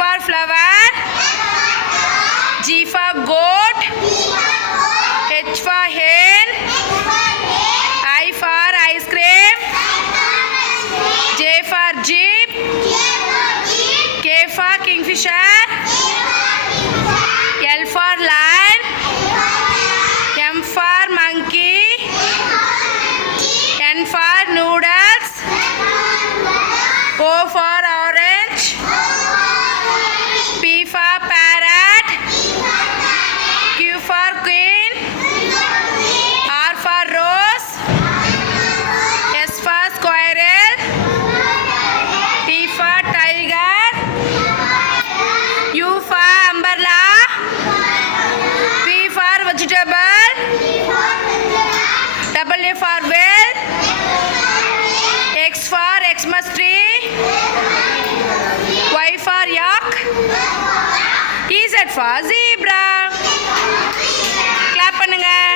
for flower. G for goat. H for hen. I for ice cream. J for jeep. K for kingfisher. L for lion. M for monkey. N for noodles. O for orange. P for parrot. Q for queen. R for rose. S for squirrel. T for tiger. U for umbrella. V for vegetable. W for well. X for Xmas tree. Y for yak. Z for zebra. Clap பண்ணுங்க.